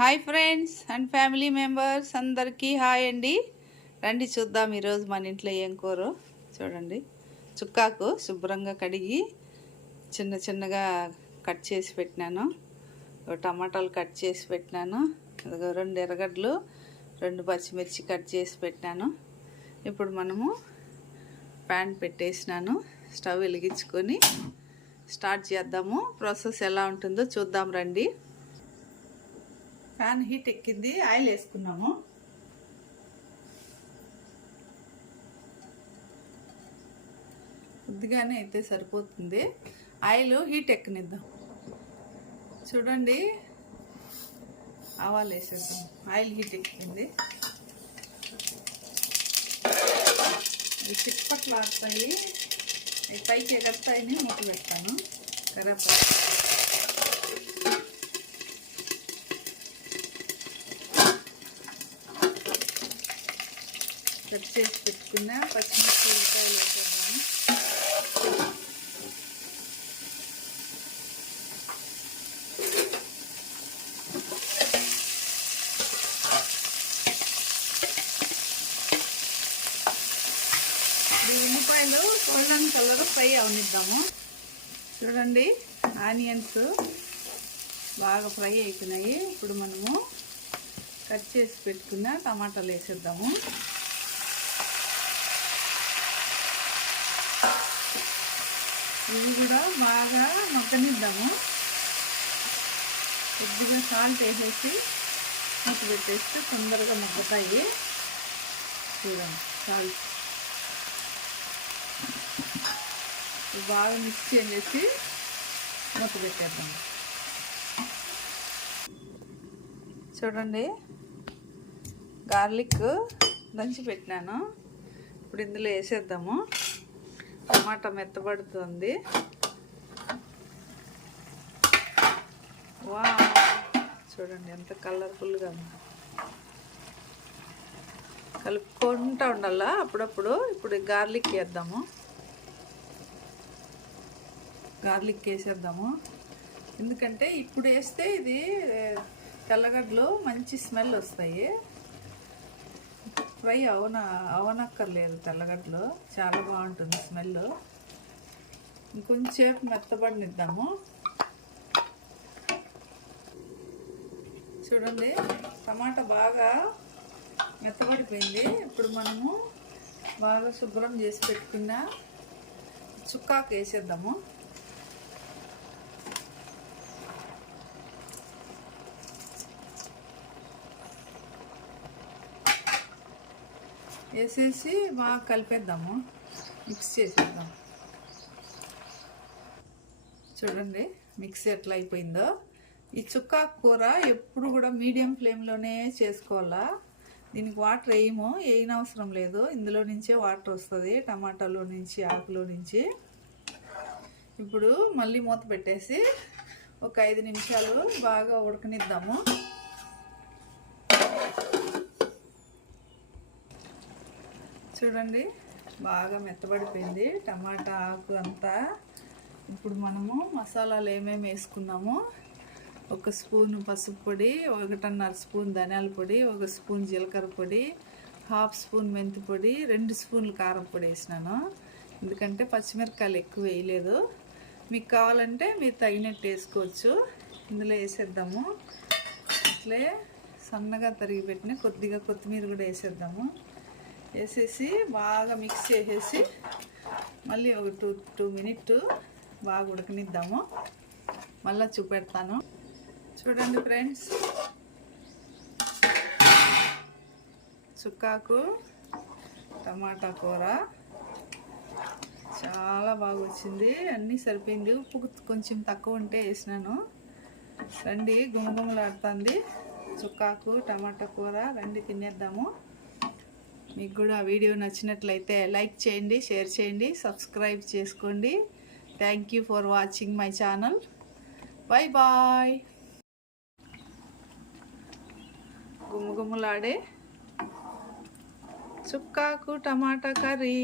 Hi friends and family members అందరికీ hi అండి. రండి చూద్దాం ఈరోజు మన ఇంట్లో ఏం కూర. చూడండి, చుక్కాకు శుభ్రంగా కడిగి చిన్న చిన్నగా కట్ చేసి పెట్టినాను. టమాటాలు కట్ చేసి పెట్టినాను. 2 ఎర్రగడ్డలు 2 పచ్చిమిర్చి కట్ చేసి పెట్టినాను. ఇప్పుడు మనము ప్యాన్ పెట్టేసినాను. స్టవ్ వెలిగించుకొని స్టార్ట్ చేద్దాము. ప్రాసెస్ ఎలా ఉంటుందో చూద్దాం రండి. ప్యాన్ హీట్ ఎక్కింది, ఆయిల్ వేసుకున్నాము. కొద్దిగానే అయితే సరిపోతుంది. ఆయిల్ హీట్ ఎక్కనిద్దాం. చూడండి, ఆవాలు వేసేద్దాం. ఆయిల్ హీట్ ఎక్కింది. ఇవి చిప్పట్లు ఆడతాయి, పైకి ఎగడతాయని మూత పెడతాను. కరేపాకు, కట్ చేసి పెట్టుకున్న పచ్చిమిర్చి ఉల్లిపాయలు వేసేద్దాము. ఈ ఉల్లిపాయలు గోల్డెన్ కలర్ ఫ్రై అవనిద్దాము. చూడండి, ఆనియన్స్ బాగా ఫ్రై అయిపోయినాయి. ఇప్పుడు మనము కట్ చేసి పెట్టుకున్న టమాటాలు వేసేద్దాము. ఇవి కూడా బాగా మగ్గనిద్దాము. కొద్దిగా సాల్ట్ వేసేసి మూత పెట్టేస్తే తొందరగా మగ్గుతాయి. చూడండి, సాల్ట్ బాగా మిక్స్ చేసి మూత పెట్టేద్దాము. చూడండి, గార్లిక్ దంచి పెట్టినాను. ఇప్పుడు ఇందులో వేసేద్దాము. టమాటా మెత్తబడుతుంది. వా, చూడండి ఎంత కలర్ఫుల్గా ఉంది. కలుపుకుంటూ ఉండాలా అప్పుడప్పుడు. ఇప్పుడు గార్లిక్ వేద్దాము. గార్లిక్ వేసేద్దాము. ఎందుకంటే ఇప్పుడు వేస్తే ఇది తెల్లగడ్డలు మంచి స్మెల్ వస్తాయి. ఫ్రై అవనక్కర్లేదు. తెల్లగడ్డలు చాలా బాగుంటుంది స్మెల్. ఇంకొంచెంసేపు మెత్తబడినిద్దాము. చూడండి, టమాటా బాగా మెత్తబడిపోయింది. ఇప్పుడు మనము బాగా శుభ్రం చేసి పెట్టుకున్న చుక్కాకు వేసేద్దాము. వేసేసి బాగా కలిపేద్దాము, మిక్స్ చేసేద్దాం. చూడండి, మిక్స్ ఎట్లా అయిపోయిందో. ఈ చుక్కాకు కూర ఎప్పుడు కూడా మీడియం ఫ్లేమ్లోనే చేసుకోవాలా. దీనికి వాటర్ వేయనవసరం లేదు. ఇందులో నుంచే వాటర్ వస్తుంది, టమాటాలో నుంచి, ఆకులో నుంచి. ఇప్పుడు మళ్ళీ మూత పెట్టేసి ఒక 5 నిమిషాలు బాగా ఉడకనిద్దాము. చూడండి, బాగా మెత్తబడిపోయింది టమాటా ఆకు అంతా. ఇప్పుడు మనము మసాలాలు ఏమేమి వేసుకున్నామో, 1 స్పూన్ పసుపు పొడి, 1.5 స్పూన్ ధనియాల పొడి, 1 స్పూన్ జీలకర్ర పొడి, 1/2 స్పూన్ మెంతి పొడి, 2 స్పూన్లు కారం పొడి వేసినాను. ఎందుకంటే పచ్చిమిరపకాయలు ఎక్కువ వేయలేదు. మీకు కావాలంటే మీరు తగినట్టు వేసుకోవచ్చు. ఇందులో వేసేద్దాము. అట్లే సన్నగా తరిగి పెట్టిన కొద్దిగా కొత్తిమీర కూడా వేసేద్దాము. వేసేసి బాగా మిక్స్ చేసేసి మళ్ళీ ఒక 2 మినిట్ బాగా ఉడకనిద్దాము. మళ్ళీ చూపెడతాను. చూడండి ఫ్రెండ్స్, చుక్కాకు టమాటా కూర చాలా బాగా వచ్చింది. అన్నీ సరిపోయింది. ఉప్పు కొంచెం తక్కువ ఉంటే వేసినాను. రండి, గుమగుమలాడుతుంది చుక్కాకు టమాటా కూర. రండి తినేద్దాము. మీకు కూడా ఆ వీడియో నచ్చినట్లయితే లైక్ చేయండి, షేర్ చేయండి, సబ్స్క్రైబ్ చేసుకోండి. Thank you for watching my channel. Bye bye. గుమగుమలాడే చుక్కాకు టమాటా కర్రీ.